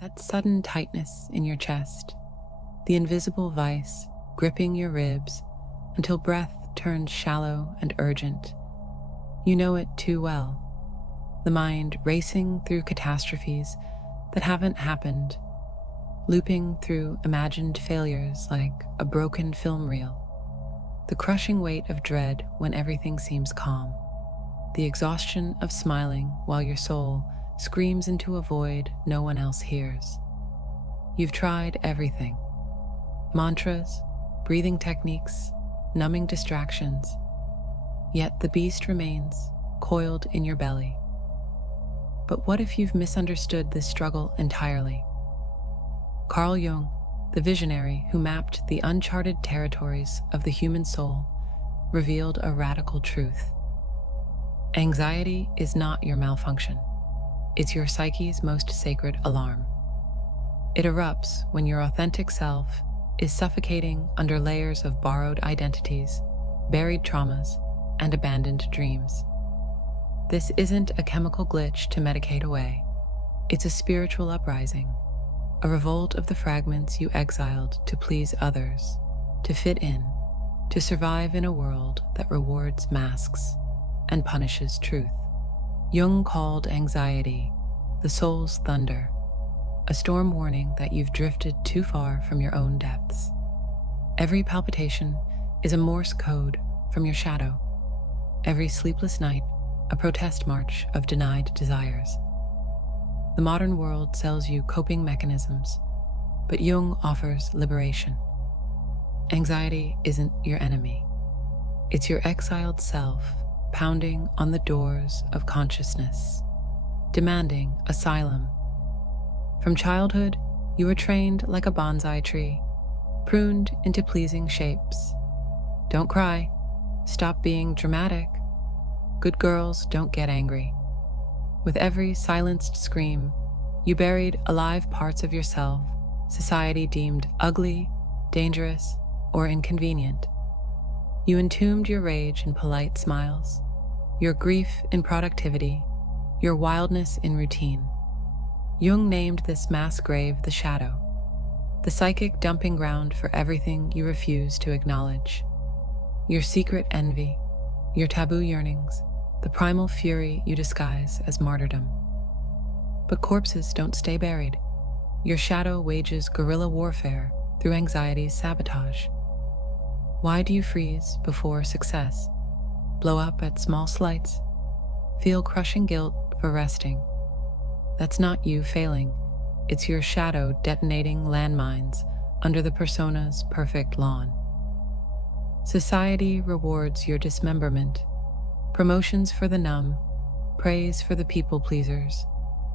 that sudden tightness in your chest, the invisible vice gripping your ribs until breath turns shallow and urgent. You know it too well. The mind racing through catastrophes that haven't happened, looping through imagined failures like a broken film reel. The crushing weight of dread when everything seems calm. The exhaustion of smiling while your soul screams into a void no one else hears. You've tried everything. Mantras, breathing techniques, numbing distractions. Yet the beast remains, coiled in your belly. But what if you've misunderstood this struggle entirely? Carl Jung, the visionary who mapped the uncharted territories of the human soul, revealed a radical truth. Anxiety is not your malfunction. It's your psyche's most sacred alarm. It erupts when your authentic self is suffocating under layers of borrowed identities, buried traumas, and abandoned dreams. This isn't a chemical glitch to medicate away. It's a spiritual uprising, a revolt of the fragments you exiled to please others, to fit in, to survive in a world that rewards masks and punishes truth. Jung called anxiety the soul's thunder, a storm warning that you've drifted too far from your own depths. Every palpitation is a Morse code from your shadow. Every sleepless night, a protest march of denied desires. The modern world sells you coping mechanisms, but Jung offers liberation. Anxiety isn't your enemy. It's your exiled self pounding on the doors of consciousness, demanding asylum. From childhood, you were trained like a bonsai tree, pruned into pleasing shapes. Don't cry. Stop being dramatic. Good girls don't get angry. With every silenced scream, you buried alive parts of yourself society deemed ugly, dangerous, or inconvenient. You entombed your rage in polite smiles, your grief in productivity, your wildness in routine. Jung named this mass grave the shadow, the psychic dumping ground for everything you refuse to acknowledge. Your secret envy, your taboo yearnings, the primal fury you disguise as martyrdom. But corpses don't stay buried. Your shadow wages guerrilla warfare through anxiety's sabotage. Why do you freeze before success, blow up at small slights, feel crushing guilt for resting? That's not you failing. It's your shadow detonating landmines under the persona's perfect lawn. Society rewards your dismemberment, promotions for the numb, praise for the people pleasers,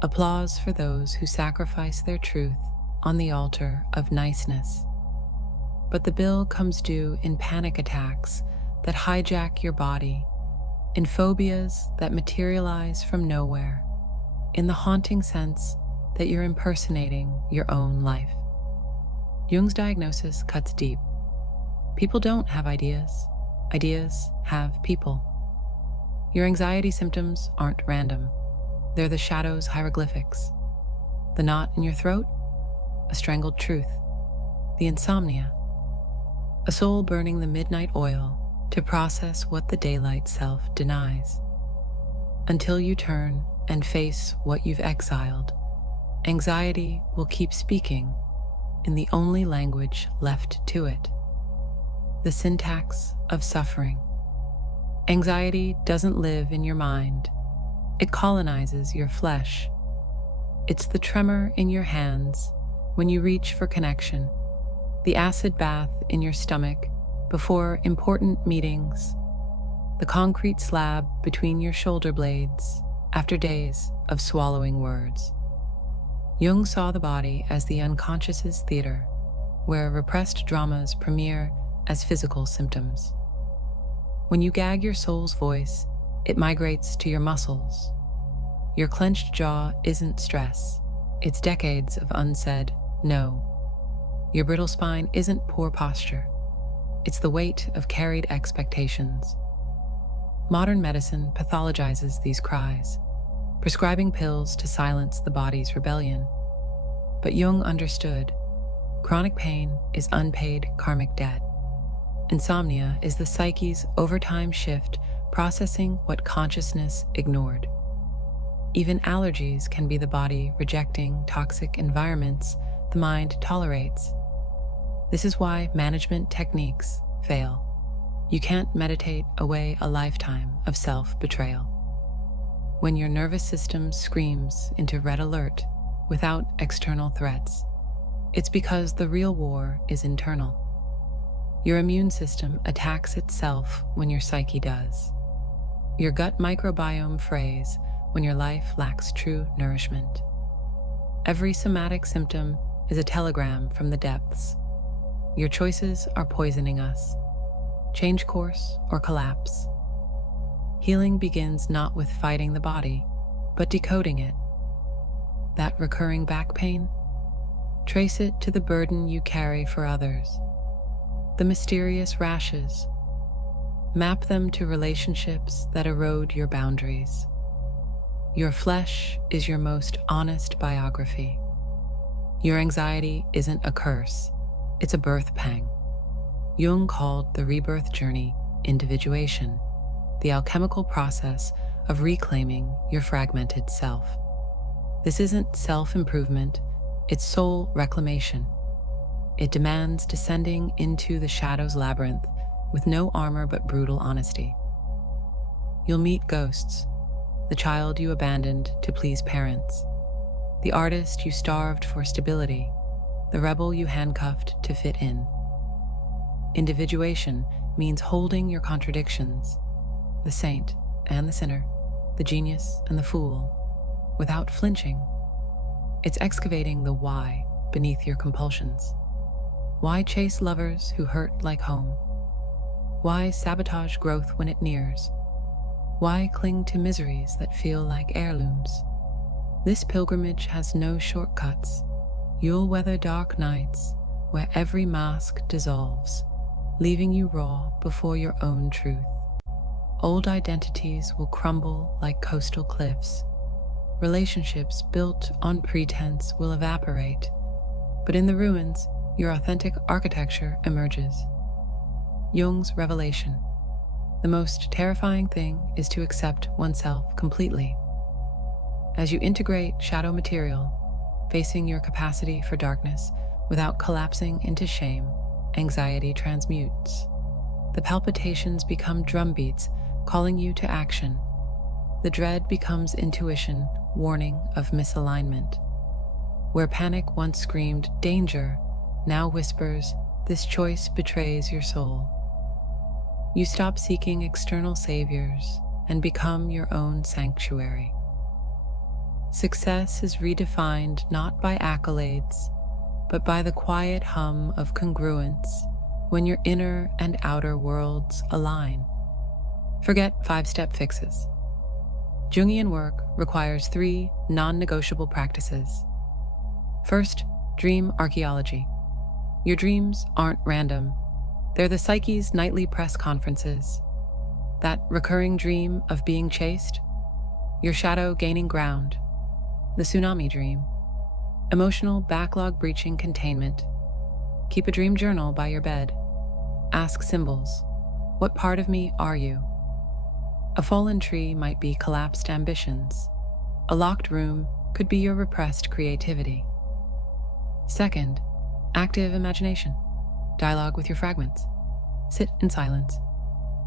applause for those who sacrifice their truth on the altar of niceness. But the bill comes due in panic attacks that hijack your body, in phobias that materialize from nowhere, in the haunting sense that you're impersonating your own life. Jung's diagnosis cuts deep. People don't have ideas. Ideas have people. Your anxiety symptoms aren't random. They're the shadow's hieroglyphics. The knot in your throat? A strangled truth. The insomnia? A soul burning the midnight oil to process what the daylight self denies. Until you turn and face what you've exiled, anxiety will keep speaking in the only language left to it, the syntax of suffering. Anxiety doesn't live in your mind. It colonizes your flesh. It's the tremor in your hands when you reach for connection, the acid bath in your stomach before important meetings, the concrete slab between your shoulder blades after days of swallowing words. Jung saw the body as the unconscious's theater, where repressed dramas premiere as physical symptoms. When you gag your soul's voice, it migrates to your muscles. Your clenched jaw isn't stress, it's decades of unsaid no. Your brittle spine isn't poor posture, it's the weight of carried expectations. Modern medicine pathologizes these cries, prescribing pills to silence the body's rebellion. But Jung understood. Chronic pain is unpaid karmic debt. Insomnia is the psyche's overtime shift processing what consciousness ignored. Even allergies can be the body rejecting toxic environments the mind tolerates. This is why management techniques fail. You can't meditate away a lifetime of self-betrayal. When your nervous system screams into red alert without external threats, it's because the real war is internal. Your immune system attacks itself when your psyche does. Your gut microbiome frays when your life lacks true nourishment. Every somatic symptom is a telegram from the depths. Your choices are poisoning us. Change course or collapse. Healing begins not with fighting the body, but decoding it. That recurring back pain? Trace it to the burden you carry for others. The mysterious rashes. Map them to relationships that erode your boundaries. Your flesh is your most honest biography. Your anxiety isn't a curse, it's a birth pang. Jung called the rebirth journey individuation, the alchemical process of reclaiming your fragmented self. This isn't self-improvement, it's soul reclamation. It demands descending into the shadow's labyrinth with no armor but brutal honesty. You'll meet ghosts, the child you abandoned to please parents, the artist you starved for stability, the rebel you handcuffed to fit in. Individuation means holding your contradictions, the saint and the sinner, the genius and the fool, without flinching. It's excavating the why beneath your compulsions. Why chase lovers who hurt like home? Why sabotage growth when it nears? Why cling to miseries that feel like heirlooms? This pilgrimage has no shortcuts. You'll weather dark nights where every mask dissolves, leaving you raw before your own truth. Old identities will crumble like coastal cliffs. Relationships built on pretense will evaporate, but in the ruins, your authentic architecture emerges. Jung's revelation. The most terrifying thing is to accept oneself completely. As you integrate shadow material, facing your capacity for darkness without collapsing into shame, anxiety transmutes. The palpitations become drumbeats calling you to action. The dread becomes intuition, warning of misalignment. Where panic once screamed danger, now whispers, this choice betrays your soul. You stop seeking external saviors and become your own sanctuary. Success is redefined not by accolades, but by the quiet hum of congruence when your inner and outer worlds align. Forget 5-step fixes. Jungian work requires 3 non-negotiable practices. First, dream archaeology. Your dreams aren't random. They're the psyche's nightly press conferences. That recurring dream of being chased, your shadow gaining ground, the tsunami dream, emotional backlog breaching containment. Keep a dream journal by your bed. Ask symbols, what part of me are you? A fallen tree might be collapsed ambitions. A locked room could be your repressed creativity. Second, active imagination. Dialogue with your fragments. Sit in silence.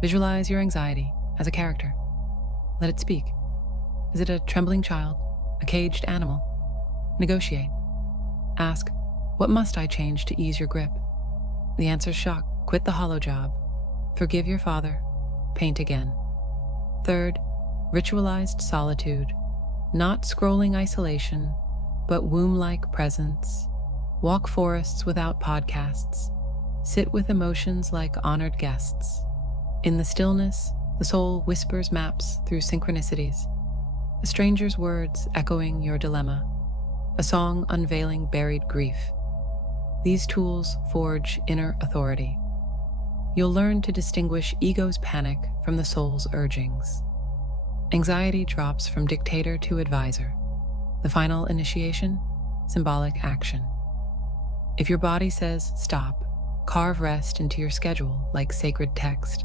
Visualize your anxiety as a character. Let it speak. Is it a trembling child? A caged animal? Negotiate. Ask, what must I change to ease your grip? The answer's shock. Quit the hollow job. Forgive your father. Paint again. Third, ritualized solitude. Not scrolling isolation, but womb-like presence. Walk forests without podcasts. Sit with emotions like honored guests. In the stillness, the soul whispers maps through synchronicities. A stranger's words echoing your dilemma. A song unveiling buried grief. These tools forge inner authority. You'll learn to distinguish ego's panic from the soul's urgings. Anxiety drops from dictator to advisor. The final initiation? symbolic action. If your body says stop, carve rest into your schedule like sacred text.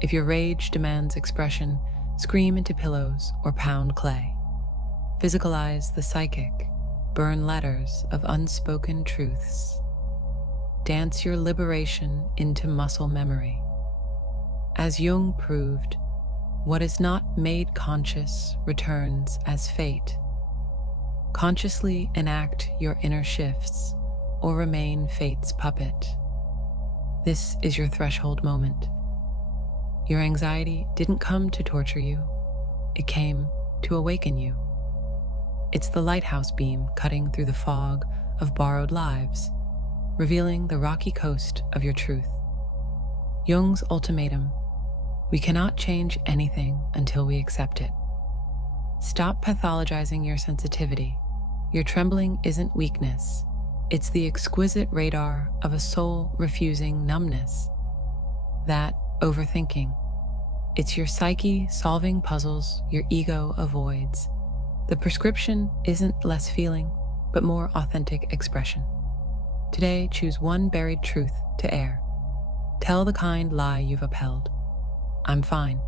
If your rage demands expression, scream into pillows or pound clay. Physicalize the psychic, burn letters of unspoken truths. Dance your liberation into muscle memory. As Jung proved, what is not made conscious returns as fate. Consciously enact your inner shifts or remain fate's puppet. This is your threshold moment. Your anxiety didn't come to torture you, it came to awaken you. It's the lighthouse beam cutting through the fog of borrowed lives, revealing the rocky coast of your truth. Jung's ultimatum: we cannot change anything until we accept it. Stop pathologizing your sensitivity. Your trembling isn't weakness. It's the exquisite radar of a soul refusing numbness. That overthinking. It's your psyche solving puzzles your ego avoids. The prescription isn't less feeling, but more authentic expression. Today, choose one buried truth to air. Tell the kind lie you've upheld. I'm fine.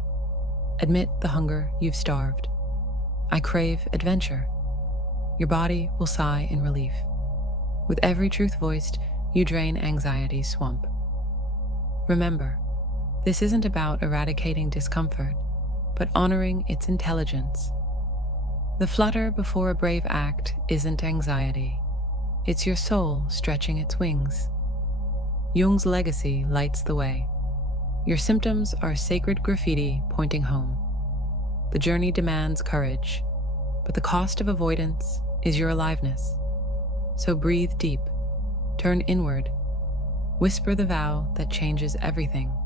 Admit the hunger you've starved. I crave adventure. Your body will sigh in relief. With every truth voiced, you drain anxiety's swamp. Remember, this isn't about eradicating discomfort, but honoring its intelligence. The flutter before a brave act isn't anxiety. It's your soul stretching its wings. Jung's legacy lights the way. Your symptoms are sacred graffiti pointing home. The journey demands courage, but the cost of avoidance is your aliveness. So breathe deep, turn inward, whisper the vow that changes everything.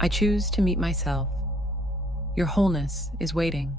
I choose to meet myself. Your wholeness is waiting.